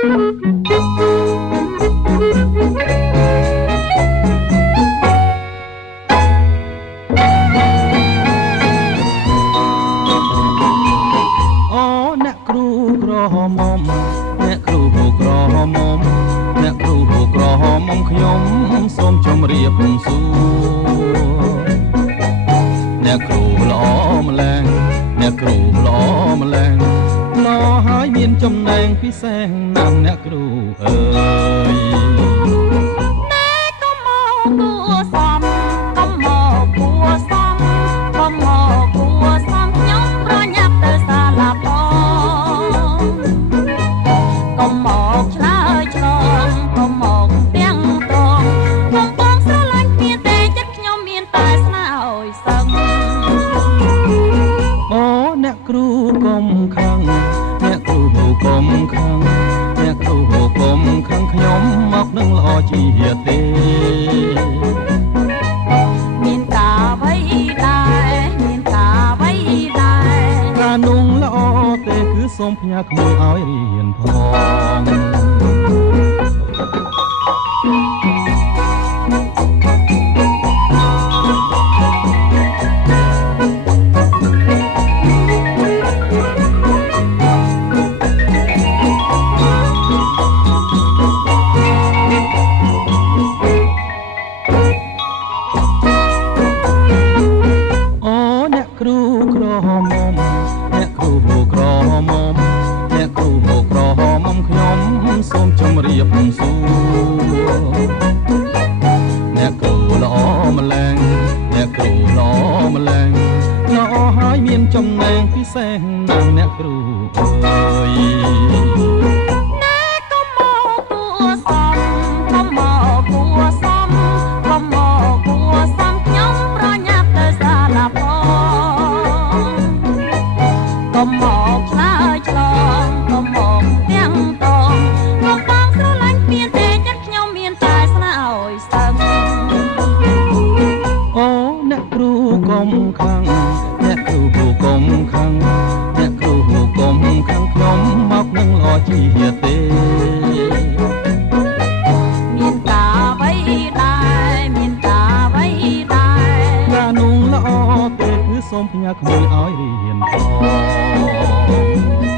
អ្នកគ្រូក្រហមអ្នកគ្រូក្រហមអ្នកគ្រូក្រហមខ្ញុំសូមជម្រាបសួរអ្នកគ្រូល្អម្ល៉េះអ្នកគ្រូល្អម្ល៉េះល្អហើយមានចំណែងពិសេសណាស់អ្នកគ្រូអើយតែកុំមកគួសមកុំមកគួសមកុំមកគួសមខ្ញុំប្រញាប់ទៅសាលាផងកុំមកឆ្លើយឆ្លងកុំមកទាំងតងកុំបងស្រឡាញ់គ្នាទេចិត្តខ្ញុំមានតែស្នេហ៍ឲ្យសឹងអូអ្នកគ្រូកុំខឹងអ្នកគ្រូកុំខឹងអ្នកគ្រូកុំខឹងខ្ញុំមកនឹងល្អជាទេមានការអ្វីដែរមានការអ្វីដែរការนุ่งល្អទេគឺសូមផ្ញើក្មួយឲ្យរៀនផងគ្រូក្រហមអ្នកគ្រូក្រហមអ្នកគ្រូក្រហមខ្ញុំសូមជម្រាបសួរអ្នកគ្រូល្អម្ល៉េះអ្នកគ្រូល្អម្ល៉េះល្អហើយមានចំណែងពិសេសណាស់អ្នកគ្រូអើយកុំមកឆ្លើយឆ្លងកុំមកទាំងតងកុំបងស្រឡាញ់គ្នាទេចិត្តខ្ញុំមានតែស្នេហ៍ឲ្យសឹងអូអ្នកគ្រូកុំខឹងអ្នកគ្រូកុំខឹងអ្នកគ្រូកុំខឹងខ្ញុំមកនឹងល្អជាទេមានការអ្វីដែរមានការអ្វីដែរការนุ่งល្អទេគឺសូមផ្ញើក្មួយឲ្យរៀនផង